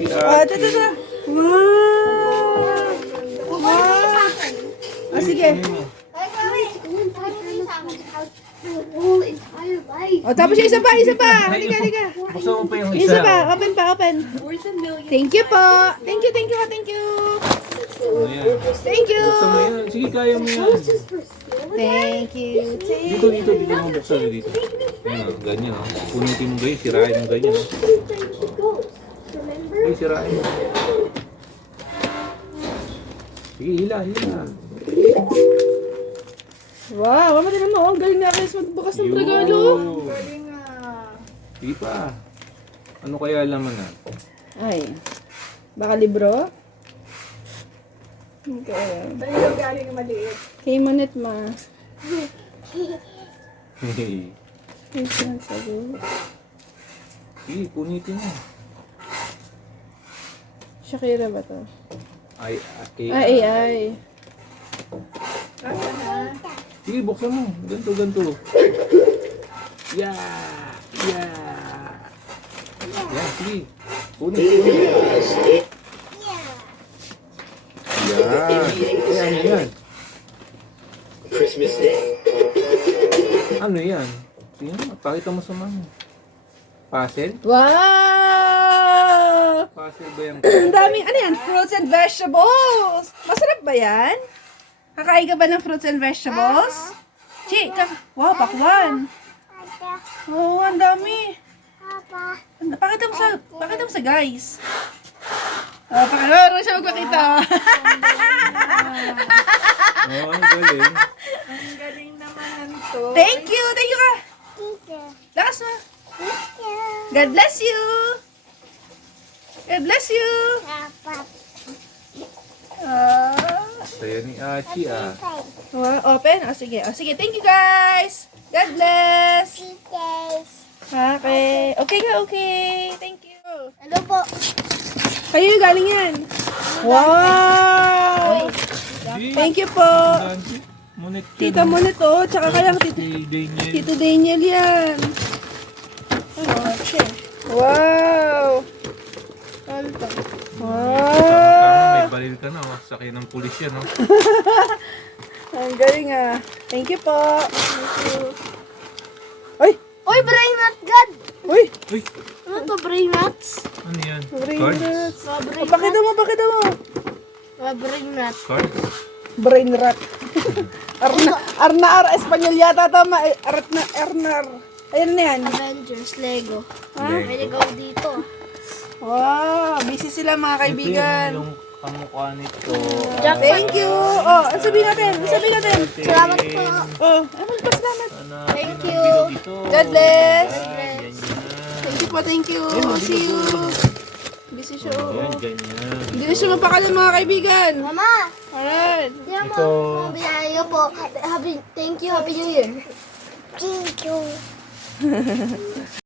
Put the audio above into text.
si Ah, Ate. ito. Wow! Wow! Ah, sige. Oh, tapos yung isa pa. Halika. Buksan mo pa yung Isa isa. pa, open. Thank you po. Thank you. Ano yan? Thank you. Buksan mo yan. Sige, kaya mo yan. Thank you. Dito mo buksan dito. Ayan o, ganyan o. Punitin mo ganyan, sirain mo ganyan o. Sige, sirain mo. Sige, hila. Wow, mama din mo. Ang galing na Chris magbukas ng regalo. Yo. Sige pa. Ano kaya laman na? Ay, baka libro? Okay. Sa'yo galing na maliit. Kay Monet ma. Hey. Wait lang sabi. Sige, punitin mo. Shakira ba to? Ay. Ay. Sige, buksan mo. Ganto. Yeah. Yan, sige. Punit. Yan. Christmas Day. Ano yan? Sige nga, pakita mo sa mama. Puzzle? Wow! Puzzle ba yan? Ang daming, ano yan? Fruits and vegetables! Masarap ba yan? Kakain ka ba ng fruits and vegetables? Wow, pakwan! Oh, ang dami! Pakita mo sa guys. Oh, pakita mo siya magpakita. Oo, ang galing. Ang galing naman to. Thank you ka! Lakas mo! God bless you! Saya ni Achi ah. Open? Sige, thank you guys! God bless! Okay. Thank you. Ano po? Kayo yung galing yan. Wow! Thank you po. Monet Tita mo nito, tsaka kayang Daniel. Tito Daniel yan. Wow! Alta. May Wow! baril ka na, sakay ng pulis yan. Oh. Ang galing ah. Thank you po. Uy, brain nut, God! Uy! Uy, Ano to, brain nuts? ano yan? Brain Cards? nuts. Brain Pakita mo. Brain nut. Cards? Brain rot. Arnar, Espanyol yata tama. Arnar. Ayun na yan. Avengers, Lego. Lego. Pwede go dito. Wow, busy sila mga kaibigan. Ito yung kamukha nito. Thank you. Oh, sabihin natin. Salamat po. Oh, salamat. Thank you. God bless. Ganyan. Thank you. See you. Busy siya. Yan, ganyan. Hindi na siya mapakalan mga kaibigan. Mama! Alright. Tingnan mo. Ito. Mga binayay po. Thank you. Happy New Year. Thank you.